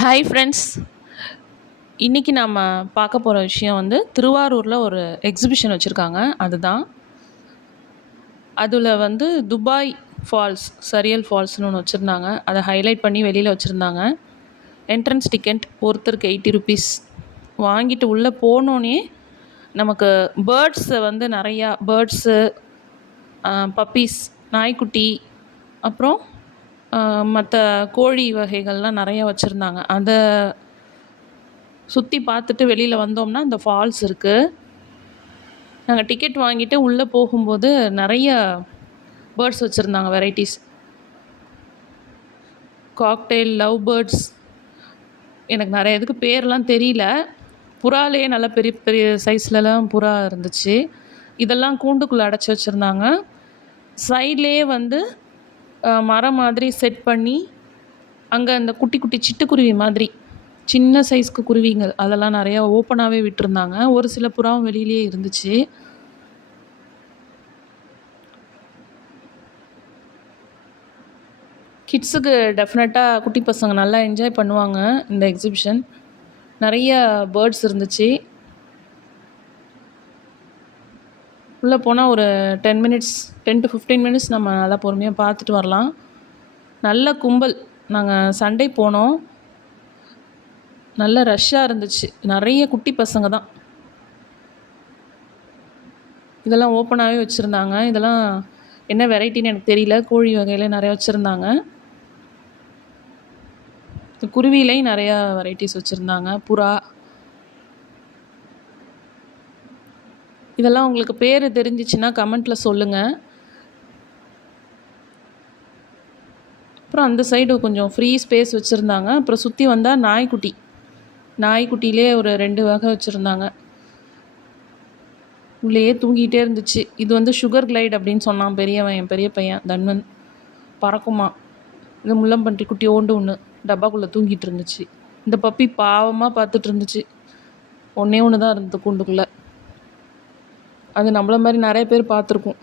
Hi friends. இன்றைக்கி நாம் பார்க்க போகிற விஷயம் வந்து திருவாரூரில் ஒரு எக்ஸிபிஷன் வச்சுருக்காங்க. அதுதான் அதில் வந்து துபாய் ஃபால்ஸ், சரியல் ஃபால்ஸ்னு ஒன்று வச்சுருந்தாங்க. அதை ஹைலைட் பண்ணி வெளியில் வச்சுருந்தாங்க. என்ட்ரன்ஸ் டிக்கெட் ஒருத்தருக்கு 80 ருபீஸ் வாங்கிட்டு உள்ளே போனோன்னே நமக்கு பேர்ட்ஸை வந்து நிறையா பேர்ட்ஸு, பப்பீஸ், நாய்க்குட்டி, அப்புறம் மற்ற கோழி வகைகள்லாம் நிறையா வச்சுருந்தாங்க. அதை சுற்றி பார்த்துட்டு வெளியில் வந்தோம்னா இந்த ஃபால்ஸ் இருக்குது. நாங்கள் டிக்கெட் வாங்கிட்டு உள்ளே போகும்போது நிறைய பேர்ட்ஸ் வச்சுருந்தாங்க, வெரைட்டிஸ். காக்டெயில், லவ் பேர்ட்ஸ், எனக்கு நிறைய இதுக்கு பேர்லாம் தெரியல. புறாலேயே நல்லா பெரிய பெரிய சைஸ்லலாம் புறா இருந்துச்சு. இதெல்லாம் கூண்டுக்குள்ளே அடைச்சி வச்சுருந்தாங்க. சைட்லேயே வந்து மரம் மாதிரி செட் பண்ணி அங்கே அந்த குட்டி குட்டி சிட்டுக்குருவி மாதிரி சின்ன சைஸ்க்கு குருவிங்க அதெல்லாம் நிறையா ஓப்பனாகவே விட்டுருந்தாங்க. ஒரு சில புறாவும் வெளியிலேயே இருந்துச்சு. கிட்ஸுக்கு டெஃபினட்டாக குட்டி பசங்க நல்லா என்ஜாய் பண்ணுவாங்க இந்த எக்ஸிபிஷன். நிறைய பேர்ட்ஸ் இருந்துச்சு. உள்ளே போனால் ஒரு 10 to 15 மினிட்ஸ் நம்ம நல்லா பொறுமையாக பார்த்துட்டு வரலாம். நல்ல கும்பல். நாங்கள் சண்டே போனோம். நல்ல ரஷ்ஷாக இருந்துச்சு. நிறைய குட்டி பசங்க தான். இதெல்லாம் ஓப்பனாகவே வச்சுருந்தாங்க. இதெல்லாம் என்ன வெரைட்டின்னு எனக்கு தெரியல. கோழி வகையில் நிறையா வச்சுருந்தாங்க. குருவிலையும் நிறையா வெரைட்டிஸ் வச்சுருந்தாங்க. புறா, இதெல்லாம் உங்களுக்கு பேர் தெரிஞ்சிச்சுன்னா கமெண்ட்டில் சொல்லுங்கள். அப்புறம் அந்த சைடு கொஞ்சம் ஃப்ரீ ஸ்பேஸ் வச்சுருந்தாங்க. அப்புறம் சுற்றி வந்தால் நாய்க்குட்டிலே ஒரு 2 வகை வச்சுருந்தாங்க. உள்ளேயே தூங்கிட்டே இருந்துச்சு. இது வந்து சுகர் கிளைட் அப்படின்னு சொன்னான் பெரியவன், என் பெரிய பையன் தன்வன். பறக்குமா. இது முள்ளம்பன்றி குட்டியோண்டு ஒன்று டப்பாக்குள்ளே தூங்கிட்டு இருந்துச்சு. இந்த பப்பி பாவமாக பார்த்துட்டு இருந்துச்சு. ஒன்று தான் இருந்தது கூண்டுக்குள்ளே. அது நம்மள மாதிரி நிறைய பேர் பார்த்துருக்கோம்.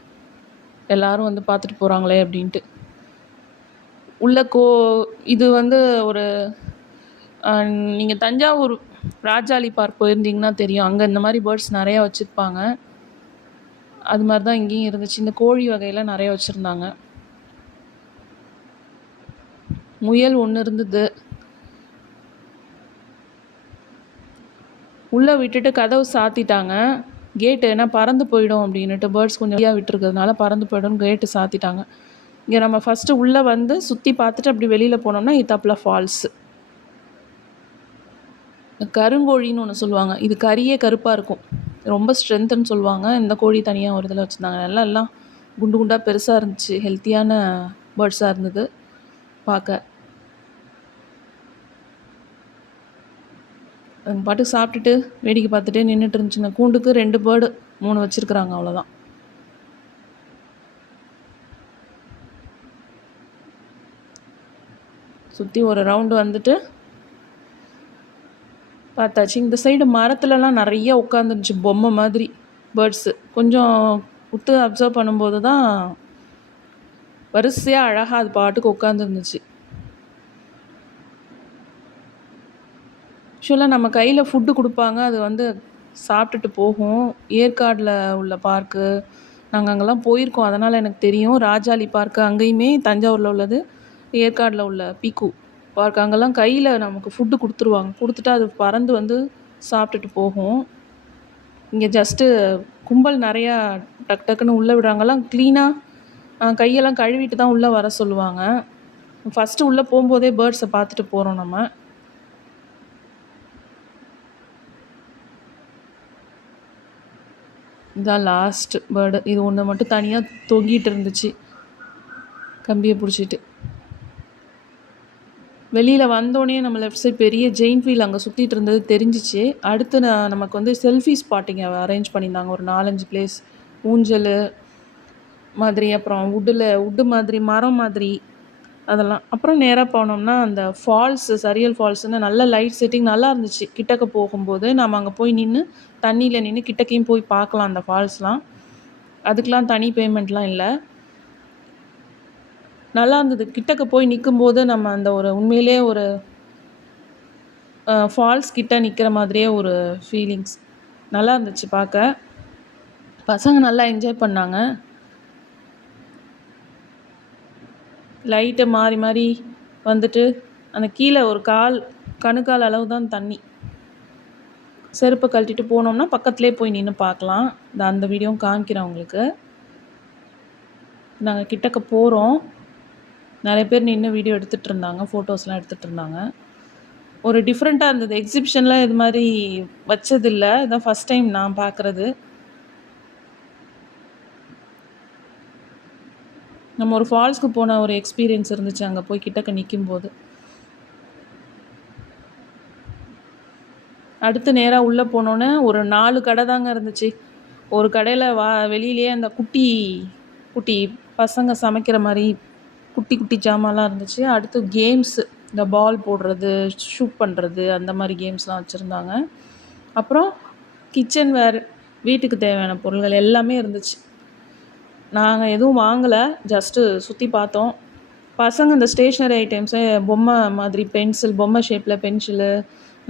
எல்லோரும் வந்து பார்த்துட்டு போகிறாங்களே அப்படின்ட்டு. உள்ள இது வந்து ஒரு நீங்கள் தஞ்சாவூர் ராஜாளி பார்க் போயிருந்தீங்கன்னா தெரியும். அங்கே இந்த மாதிரி பேர்ட்ஸ் நிறையா வச்சுருப்பாங்க. அது மாதிரி தான் இங்கேயும் இருந்துச்சு. இந்த கோழி வகையில் நிறைய வச்சுருந்தாங்க. முயல் ஒன்று இருந்தது. உள்ளே விட்டுட்டு கதவு சாத்திட்டாங்க. கேட்டு ஏன்னா பறந்து போயிடும் அப்படின்னுட்டு, பேர்ட்ஸ் கொஞ்சம் ஃப்ரீயாக விட்டுருக்கிறதுனால பறந்து போய்டும், கேட்டு சாத்திட்டாங்க. இங்கே நம்ம ஃபஸ்ட்டு உள்ளே வந்து சுற்றி பார்த்துட்டு அப்படி வெளியில் போனோம்னா இத்தாப்பில் ஃபால்ஸு. கருங்கோழின்னு ஒன்று சொல்லுவாங்க. இது கறியே கருப்பாக இருக்கும். ரொம்ப ஸ்ட்ரென்த்துன்னு சொல்லுவாங்க. இந்த கோழி தனியாக ஒரு இதில் வச்சுருந்தாங்க. எல்லாம் குண்டு குண்டாக பெருசாக இருந்துச்சு. ஹெல்த்தியான பேர்ட்ஸாக இருந்தது பார்க்க. அது பாட்டுக்கு சாப்பிட்டுட்டு வேடிக்கை பார்த்துட்டே நின்றுட்டு இருந்துச்சுங்க. கூண்டுக்கு 2 பேர்டு 3 வச்சுருக்குறாங்க, அவ்வளோதான். சுற்றி ஒரு ரவுண்டு வந்துட்டு பார்த்தாச்சு. இந்த சைடு மரத்துலலாம் நிறைய உட்காந்துருந்துச்சு பொம்மை மாதிரி பேர்ட்ஸு. கொஞ்சம் உத்து அப்சர்வ் பண்ணும்போது தான் வரிசையாக அழகாக அது பாட்டுக்கு உட்காந்துருந்துச்சு. ஆக்சுவலாக நம்ம கையில் ஃபுட்டு கொடுப்பாங்க. அது வந்து சாப்பிட்டுட்டு போகும். ஏற்காடில் உள்ள பார்க்கு நாங்கள் அங்கெல்லாம் போயிருக்கோம். அதனால் எனக்கு தெரியும். ராஜாளி பார்க்கு அங்கேயுமே தஞ்சாவூரில் உள்ளது, ஏற்காடில் உள்ள பீக்கு பார்க் அங்கெல்லாம் கையில் நமக்கு ஃபுட்டு கொடுத்துருவாங்க. கொடுத்துட்டு அது பறந்து வந்து சாப்பிட்டுட்டு போகும். இங்கே ஜஸ்ட்டு கும்பல் நிறையா டக்குன்னு உள்ளே விடுறாங்கலாம். க்ளீனாக கையெல்லாம் கழுவிட்டு தான் உள்ளே வர சொல்லுவாங்க. ஃபஸ்ட்டு உள்ளே போகும்போதே பேர்ட்ஸை பார்த்துட்டு போகிறோம் நம்ம. இதான் லாஸ்ட்டு பேர்டு. இது ஒன்று மட்டும் தனியாக தொங்கிட்டு இருந்துச்சு கம்பியை பிடிச்சிட்டு. வெளியில் வந்தோடனே நம்ம லெஃப்ட் சைட் பெரிய ஜெயின் வீல் அங்கே சுற்றிட்டு இருந்தது தெரிஞ்சிச்சு. அடுத்து நமக்கு வந்து செல்ஃபி ஸ்பாட்டிங் அரேஞ்ச் பண்ணியிருந்தாங்க. ஒரு 4-5 பிளேஸ், ஊஞ்சல் மாதிரி, அப்புறம் உட்டு மாதிரி, மரம் மாதிரி, அதெல்லாம். அப்புறம் நேராக போனோம்னா அந்த ஃபால்ஸு, சரியல் ஃபால்ஸுன்னு நல்ல லைட் செட்டிங் நல்லா இருந்துச்சு. கிட்டக்க போகும்போது நம்ம அங்கே போய் நின்று தண்ணியில் நின்று கிட்டக்கையும் போய் பார்க்கலாம் அந்த ஃபால்ஸ்லாம். அதுக்கெலாம் தனி பேமெண்ட்லாம் இல்லை. நல்லா இருந்தது. கிட்டக்க போய் நிற்கும்போது நம்ம அந்த ஒரு உண்மையிலே ஒரு ஃபால்ஸ் கிட்ட நிற்கிற மாதிரியே ஒரு ஃபீலிங்ஸ். நல்லா இருந்துச்சு பார்க்க. பசங்க நல்லா என்ஜாய் பண்ணாங்க. லைட்டு மாறி மாறி வந்துட்டு அந்த கீழே ஒரு கணுக்கால் அளவு தான் தண்ணி. செருப்பை கழட்டிட்டு போனோம்னா பக்கத்துலேயே போய் நின்று பார்க்கலாம். அந்த வீடியோவும் காமிக்கிறேன் உங்களுக்கு. நாங்கள் கிட்டக்க போகிறோம். நிறைய பேர் நின்று வீடியோ எடுத்துகிட்டு இருந்தாங்க, ஃபோட்டோஸ்லாம் எடுத்துகிட்டு இருந்தாங்க. ஒரு டிஃப்ரெண்ட்டாக இருந்தது. எக்ஸிபிஷனில் இது மாதிரி வச்சதில்லை, இதான் ஃபஸ்ட் டைம் நான் பார்க்குறது. நம்ம ஒரு ஃபால்ஸ்க்கு போன ஒரு எக்ஸ்பீரியன்ஸ் இருந்துச்சு அங்கே போய் கிட்டக்க நிற்கும்போது. அடுத்து நேராக உள்ளே போனோன்னே ஒரு 4 கடை தாங்க இருந்துச்சு. ஒரு கடையில் வெளியிலேயே அந்த குட்டி குட்டி பசங்க சமைக்கிற மாதிரி குட்டி குட்டி ஜாமான்லாம் இருந்துச்சு. அடுத்து கேம்ஸு, இந்த பால் போடுறது, ஷூட் பண்ணுறது, அந்த மாதிரி கேம்ஸ்லாம் வச்சுருந்தாங்க. அப்புறம் கிச்சன் வேர், வீட்டுக்கு தேவையான பொருள்கள் எல்லாமே இருந்துச்சு. நாங்கள் எதுவும் வாங்கலை, ஜஸ்ட்டு சுற்றி பார்த்தோம். பசங்க இந்த ஸ்டேஷ்னரி ஐட்டம்ஸு, பொம்மை மாதிரி பென்சில், பொம்மை ஷேப்பில் பென்சிலு,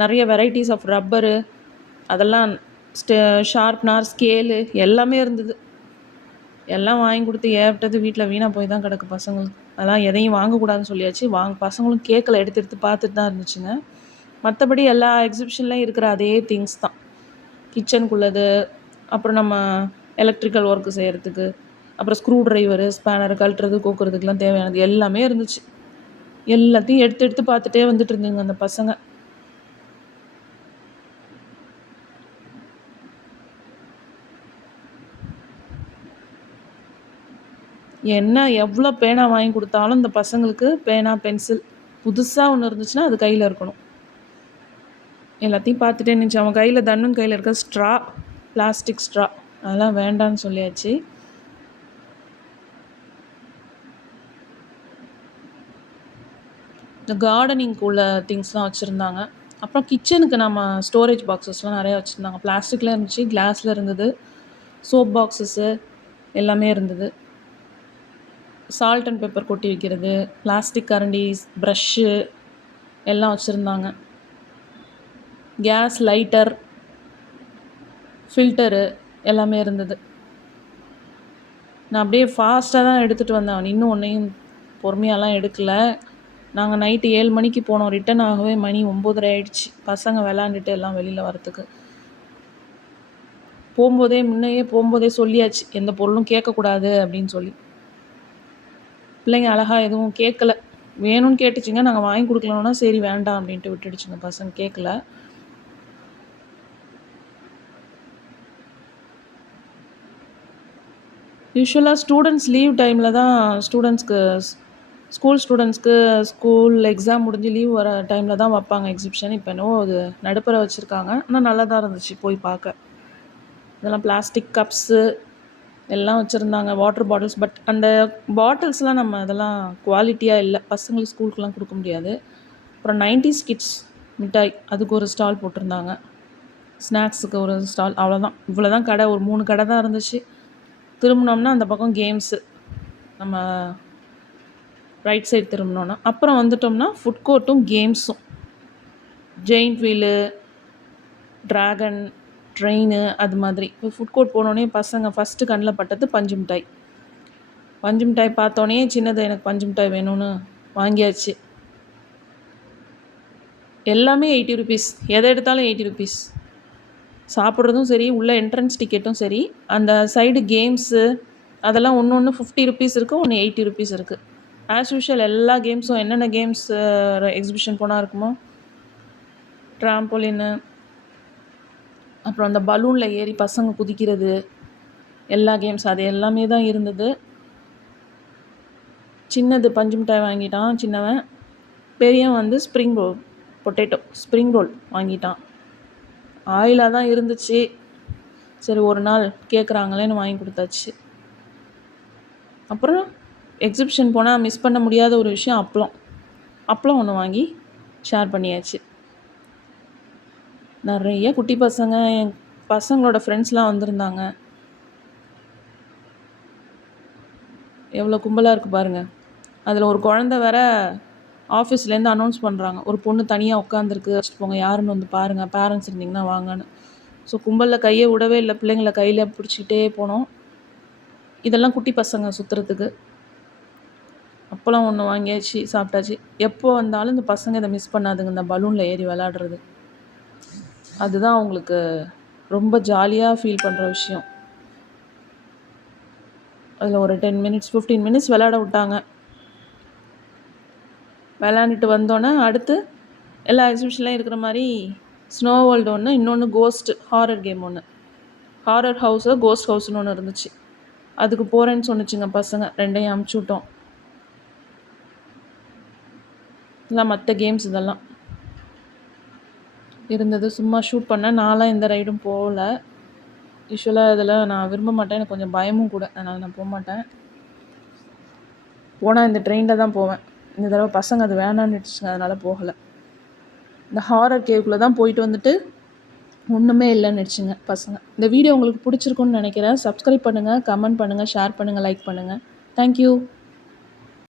நிறைய வெரைட்டிஸ் ஆஃப் ரப்பரு, அதெல்லாம் ஷார்ப்னர், ஸ்கேலு எல்லாமே இருந்தது. எல்லாம் வாங்கி கொடுத்து ஏற்பட்டது வீட்டில் வீணாக போய் தான் கிடக்கு பசங்களுக்கு. அதெல்லாம் எதையும் வாங்கக்கூடாதுன்னு சொல்லியாச்சு. பசங்களும் கேட்கல, எடுத்து பார்த்துட்டு தான் இருந்துச்சுங்க. மற்றபடி எல்லா எக்ஸிபிஷன்லையும் இருக்கிற அதே திங்ஸ் தான். கிச்சனுக்குள்ளது, அப்புறம் நம்ம எலக்ட்ரிக்கல் ஒர்க்கு செய்கிறதுக்கு, அப்புறம் ஸ்க்ரூ ட்ரைவரு, ஸ்பேனர் கழட்டுறது கோக்குறதுக்கெலாம் தேவையானது எல்லாமே இருந்துச்சு. எல்லாத்தையும் எடுத்து பார்த்துட்டே வந்துட்டு இருந்துங்க அந்த பசங்க. என்ன எவ்வளோ பேனா வாங்கி கொடுத்தாலும் இந்த பசங்களுக்கு பேனா, பென்சில் புதுசாக ஒன்று இருந்துச்சுன்னா அது கையில் இருக்கணும். எல்லாத்தையும் பார்த்துட்டே இருந்துச்சு. அவன் கையில் கையில் இருக்க ஸ்ட்ரா, பிளாஸ்டிக் ஸ்ட்ரா, அதெல்லாம் வேண்டான்னு சொல்லியாச்சு. இந்த கார்டனிங்க்கு உள்ள திங்ஸ்லாம் வச்சுருந்தாங்க. அப்புறம் கிச்சனுக்கு நம்ம ஸ்டோரேஜ் பாக்ஸஸ்லாம் நிறையா வச்சுருந்தாங்க. பிளாஸ்டிக்கில் இருந்துச்சு, கிளாஸில் இருந்தது, சோப் பாக்ஸஸ்ஸு எல்லாமே இருந்தது. சால்ட் அண்ட் பெப்பர் கொட்டி வைக்கிறது, பிளாஸ்டிக் கரண்டிஸ், ப்ரஷ்ஷு எல்லாம் வச்சுருந்தாங்க. கேஸ் லைட்டர், ஃபில்டரு எல்லாமே இருந்தது. நான் அப்படியே ஃபாஸ்ட்டாக தான் எடுத்துகிட்டு வந்தேன். இன்னும் ஒன்றையும் பொறுமையாலாம் எடுக்கலை. நாங்கள் நைட்டு 7 மணிக்கு போனோம். ரிட்டன் ஆகவே மணி 9:30 ஆகிடுச்சு. பசங்க விளாண்டுட்டு எல்லாம் வெளியில் வரத்துக்கு. போகும்போதே சொல்லியாச்சு, எந்த பொருளும் கேட்கக்கூடாது அப்படின்னு சொல்லி. பிள்ளைங்க அழகாக எதுவும் கேட்கல. வேணும்னு கேட்டுச்சுங்க, நாங்கள் வாங்கி கொடுக்கலன்னா சரி வேண்டாம் அப்படின்ட்டு விட்டுடுச்சுங்க. பசங்க கேட்கல. யூஸ்வலாக ஸ்டூடெண்ட்ஸ் லீவ் டைமில் தான் ஸ்கூல் ஸ்டூடெண்ட்ஸ்க்கு ஸ்கூல் எக்ஸாம் முடிஞ்சு லீவ் வர டைமில் தான் வைப்பாங்க எக்ஸிபிஷன். இப்போ என்னவோ அது நடுப்புற வச்சுருக்காங்க. ஆனால் நல்லா தான் இருந்துச்சு போய் பார்க்க. இதெல்லாம் பிளாஸ்டிக் கப்ஸு எல்லாம் வச்சுருந்தாங்க, வாட்டர் பாட்டில்ஸ். பட் அந்த பாட்டில்ஸ்லாம் நம்ம அதெல்லாம் குவாலிட்டியாக இல்லை, பசங்களுக்கு ஸ்கூலுக்குலாம் கொடுக்க முடியாது. அப்புறம் 90s கிட்ஸ் மிட்டாய், அதுக்கு ஒரு ஸ்டால் போட்டிருந்தாங்க. ஸ்நாக்ஸுக்கு ஒரு ஸ்டால், அவ்வளோதான். இவ்வளோ தான் கடை, ஒரு 3 கடை தான் இருந்துச்சு. திரும்பினோம்னா அந்த பக்கம் கேம்ஸு, நம்ம ரைட் சைடு திரும்பினோன்னா. அப்புறம் வந்துட்டோம்னா ஃபுட் கோர்ட்டும் கேம்ஸும், ஜெயிண்ட் வீலு, ட்ராகன், ட்ரெயின், அது மாதிரி. இப்போ ஃபுட் கோர்ட் போனோடனே பசங்க ஃபஸ்ட்டு கண்ணில் பட்டது பஞ்சு மிட்டாய் பார்த்தோன்னே சின்னது எனக்கு பஞ்சு மிட்டாய் வேணும்னு வாங்கியாச்சு. எல்லாமே 80 ருபீஸ், எதை எடுத்தாலும் 80 ருபீஸ். சாப்பிட்றதும் சரி, உள்ள என்ட்ரன்ஸ் டிக்கெட்டும் சரி, அந்த சைடு கேம்ஸு அதெல்லாம் ஒன்று 50 ருபீஸ் இருக்குது, ஒன்று 80 ருபீஸ் இருக்குது. ஆஸ் யூஷுவல் எல்லா கேம்ஸும் என்னென்ன கேம்ஸ் எக்ஸிபிஷன் போனால் இருக்குமோ, ட்ராம்போலின்னு, அப்புறம் அந்த பலூனில் ஏறி பசங்க குதிக்கிறது, எல்லா கேம்ஸ் அது எல்லாமே தான் இருந்தது. சின்னது பஞ்சு மிட்டாய் வாங்கிட்டான் சின்னவன். பெரியவன் ஸ்ப்ரிங் ரோல் வாங்கிட்டான். ஆயிலாக தான் இருந்துச்சு. சரி ஒரு நாள் கேட்குறாங்களேன்னு வாங்கி கொடுத்தாச்சு. அப்புறம் எக்ஸிபிஷன் போனால் மிஸ் பண்ண முடியாத ஒரு விஷயம் அப்பளம் ஒன்று வாங்கி ஷேர் பண்ணியாச்சு. நிறைய குட்டி பசங்க, என் பசங்களோட ஃப்ரெண்ட்ஸ்லாம் வந்திருந்தாங்க. எவ்வளோ கும்பலாக இருக்குது பாருங்கள். அதில் ஒரு குழந்த வேற ஆஃபீஸ்லேருந்து அனௌன்ஸ் பண்ணுறாங்க, ஒரு பொண்ணு தனியாக உட்காந்துருக்கு, வச்சுட்டு போங்க, யாருன்னு வந்து பாருங்கள், பேரண்ட்ஸ் இருந்தீங்கன்னா வாங்கன்னு. ஸோ கும்பலில் கையை விடவே இல்லை, பிள்ளைங்கள கையில் பிடிச்சிக்கிட்டே போனோம். இதெல்லாம் குட்டி பசங்க சுற்றுறதுக்கு. அப்போலாம் ஒன்று வாங்கியாச்சு, சாப்பிட்டாச்சு. எப்போ வந்தாலும் இந்த பசங்க இதை மிஸ் பண்ணாதுங்க, இந்த பலூனில் ஏறி விளையாடுறது. அதுதான் அவங்களுக்கு ரொம்ப ஜாலியாக ஃபீல் பண்ணுற விஷயம். அதில் ஒரு 10 மினிட்ஸ் 15 மினிட்ஸ் விளையாட விட்டாங்க. விளையாண்டுட்டு வந்தோன்னே அடுத்து எல்லா எக்ஸிபிஷன்லையும் இருக்கிற மாதிரி ஸ்னோ வேர்ல்டு ஒன்று, இன்னொன்று கோஸ்ட் ஹாரர் கேம் ஒன்று, ஹாரர் ஹவுஸு கோஸ்ட் ஹவுஸ்னு ஒன்று இருந்துச்சு. அதுக்கு போகிறேன்னு சொன்னிச்சுங்க பசங்க, ரெண்டையும் அமுச்சு விட்டோம். இல்லை மற்ற கேம்ஸ் இதெல்லாம் இருந்தது, சும்மா ஷூட் பண்ணேன். நான்லாம் எந்த ரைடும் போகல. யூஸ்வலாக இதில் நான் விரும்ப மாட்டேன், எனக்கு கொஞ்சம் பயமும் கூட, அதனால் நான் போக மாட்டேன். போனால் இந்த ட்ரெயினில் தான் போவேன். இந்த தடவை பசங்க அது வேணான்னுடுச்சுங்க, அதனால் போகலை. இந்த ஹாரர் கேவுக்குள்ளே தான் போயிட்டு வந்துட்டு ஒன்றுமே இல்லைன்னுடுச்சுங்க பசங்க. இந்த வீடியோ உங்களுக்கு பிடிச்சிருக்குன்னு நினைக்கிறேன். சப்ஸ்கிரைப் பண்ணுங்கள், கமெண்ட் பண்ணுங்கள், ஷேர் பண்ணுங்கள், லைக் பண்ணுங்கள். தேங்க்யூ.